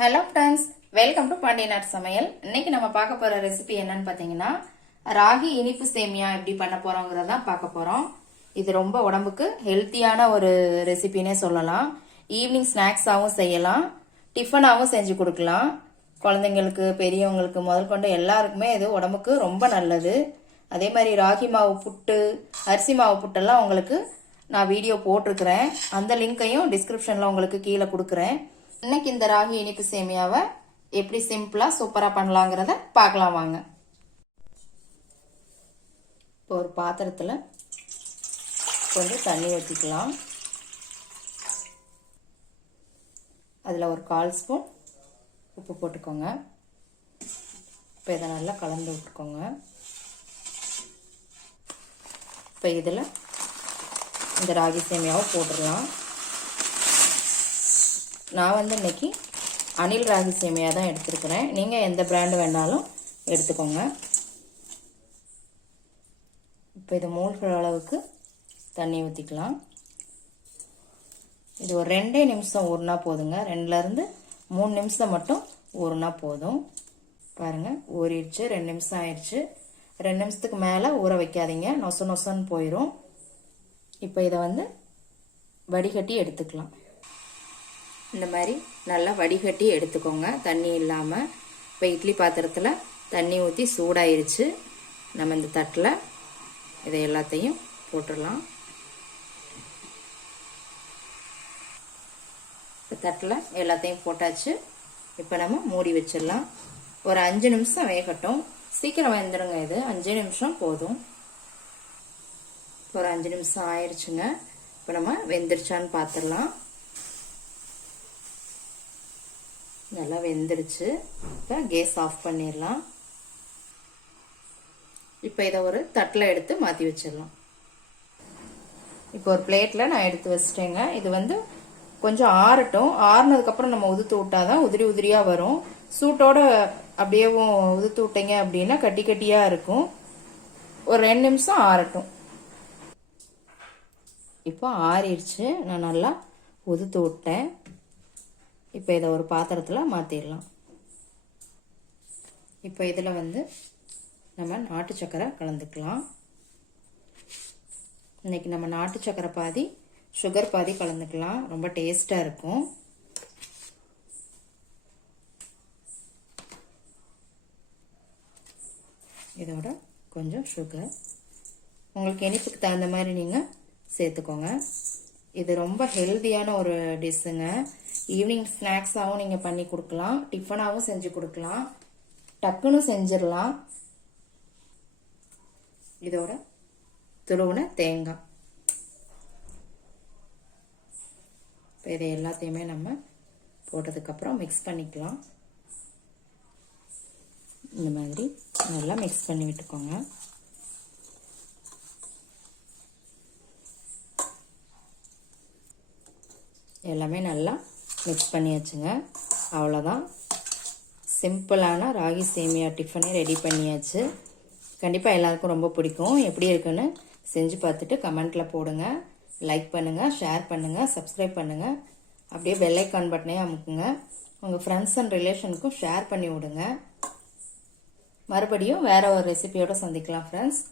Hello friends, welcome to பாண்டியநாட் சமையல். இன்னைக்கு நம்ம பார்க்க போற ரெசிபி என்னன்னு பாத்தீங்கன்னா ராகி இனிப்பு சேமியா எப்படி பண்ண போறோங்கிறத பார்க்க போறோம். இது ரொம்ப உடம்புக்கு ஹெல்த்தியான ஒரு ரெசிபினே சொல்லலாம். ஈவினிங் ஸ்நாக்ஸாகவும் செய்யலாம், டிஃபனாகவும் செஞ்சு கொடுக்கலாம். குழந்தைங்களுக்கு, பெரியவங்களுக்கு முதல் கொண்டு எல்லாருக்குமே இது உடம்புக்கு ரொம்ப நல்லது. அதே மாதிரி ராகி மாவு புட்டு, அரிசி மாவு புட்டெல்லாம் உங்களுக்கு நான் வீடியோ போட்டிருக்கிறேன். அந்த லிங்கையும் டிஸ்கிரிப்ஷன்ல உங்களுக்கு கீழே கொடுக்குறேன். இன்னைக்கு இந்த ராகி இனிப்பு சேமியாவை எப்படி சிம்பிளா சூப்பரா பண்ணலாங்கிறத பார்க்கலாம் வாங்க. இப்போ ஒரு பாத்திரத்துல கொஞ்சம் தண்ணி ஊற்றிக்கலாம். அதில் ஒரு 1/4 ஸ்பூன் உப்பு போட்டுக்கோங்க. இப்போ இதை நல்லா கலந்து விட்டுக்கோங்க. இப்போ இதில் இந்த ராகி சேமியாவை போட்டுடலாம். நான் இன்னைக்கு அணில் ராகி சேமியா தான் எடுத்துருக்கிறேன். நீங்கள் எந்த பிராண்டு வேணாலும் எடுத்துக்கோங்க. இப்போ இது மூழ்கிற அளவுக்கு தண்ணி ஊற்றிக்கலாம். இது ஒரு 2 நிமிஷம் ஊறினா போதுங்க. 2லேருந்து 3 நிமிஷம் மட்டும் ஊறினா போதும். பாருங்கள், ஊறிடுச்சு. 2 நிமிஷம் ஆயிடுச்சு. 2 நிமிஷத்துக்கு மேலே ஊற வைக்காதீங்க, நொச நொசன்னு போயிடும். இப்போ இதை வடிகட்டி எடுத்துக்கலாம். இந்த மாதிரி நல்லா வடிகட்டி எடுத்துக்கோங்க, தண்ணி இல்லாமல். இப்போ இட்லி பாத்திரத்தில் தண்ணி ஊற்றி சூடாயிருச்சு. நம்ம இந்த தட்டில் இதை எல்லாத்தையும் போட்டுடலாம். இப்போ தட்டில் எல்லாத்தையும் போட்டாச்சு. இப்போ நம்ம மூடி வச்சிடலாம். ஒரு 5 நிமிஷம் வேகட்டும். சீக்கிரம் வெந்துடுங்க, இது 5 நிமிஷம் போதும். ஒரு 5 நிமிஷம் ஆயிடுச்சுங்க. இப்போ நம்ம வெந்துருச்சான்னு பார்த்துடலாம். நல்லா வெந்துடுச்சு. இப்போ கேஸ் ஆஃப் பண்ணிடலாம். இப்போ இதை ஒரு தட்டில் எடுத்து மாற்றி வச்சிடலாம். இப்போ ஒரு பிளேட்டில் நான் எடுத்து வச்சிட்டேங்க. இது கொஞ்சம் ஆறட்டும். ஆறுனதுக்கப்புறம் நம்ம உதுத்து விட்டாதான் உதிரி உதிரியாக வரும். சூட்டோட அப்படியே உதுத்து விட்டீங்க அப்படின்னா கட்டி கட்டியாக இருக்கும். ஒரு 2 நிமிஷம் ஆறட்டும். இப்போ ஆறிடுச்சு. நான் நல்லா உதுத்து விட்டேன். இப்போ இதை ஒரு பாத்திரத்தில் மாற்றிடலாம். இப்போ இதில் நம்ம நாட்டு சக்கரை கலந்துக்கலாம். இன்னைக்கு நம்ம நாட்டு சக்கரை பாதி, சுகர் பாதி கலந்துக்கலாம். ரொம்ப டேஸ்டாக இருக்கும். இதோட கொஞ்சம் சுகர், உங்களுக்கு இனிப்புக்கு தகுந்த மாதிரி நீங்கள் சேர்த்துக்கோங்க. இது ரொம்ப ஹெல்தியான ஒரு டிஷ்ஷுங்க. ஈவினிங் ஸ்நாக்ஸாகவும் நீங்கள் பண்ணி கொடுக்கலாம், டிஃபனாகவும் செஞ்சு கொடுக்கலாம், டக்குன்னு செஞ்சிடலாம். இதோட துருவின தேங்காய். இப்போ இதை எல்லாத்தையுமே நம்ம போட்டதுக்கப்புறம் மிக்ஸ் பண்ணிக்கலாம். இந்த மாதிரி நல்லா மிக்ஸ் பண்ணி விட்டுக்கோங்க. எல்லாமே நல்லா மிக்ஸ் பண்ணியாச்சுங்க. அவ்வளோதான், சிம்பிளான ராகி சேமியா டிஃபனே ரெடி பண்ணியாச்சு. கண்டிப்பாக எல்லாருக்கும் ரொம்ப பிடிக்கும். எப்படி இருக்குன்னு செஞ்சு பார்த்துட்டு கமெண்ட்டில் போடுங்க. லைக் பண்ணுங்கள், ஷேர் பண்ணுங்கள், சப்ஸ்கிரைப் பண்ணுங்கள். அப்படியே பெல் ஐக்கான் பட்டனே அமுக்குங்க. உங்கள் ஃப்ரெண்ட்ஸ் அண்ட் ரிலேஷனுக்கும் ஷேர் பண்ணி விடுங்க. மறுபடியும் வேற ஒரு ரெசிபியோட சந்திக்கலாம் ஃப்ரெண்ட்ஸ்.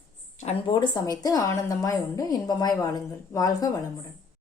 அன்போடு சமைத்து ஆனந்தமாய் உண்டு இன்பமாய் வாழுங்கள். வாழ்க வளமுடன்.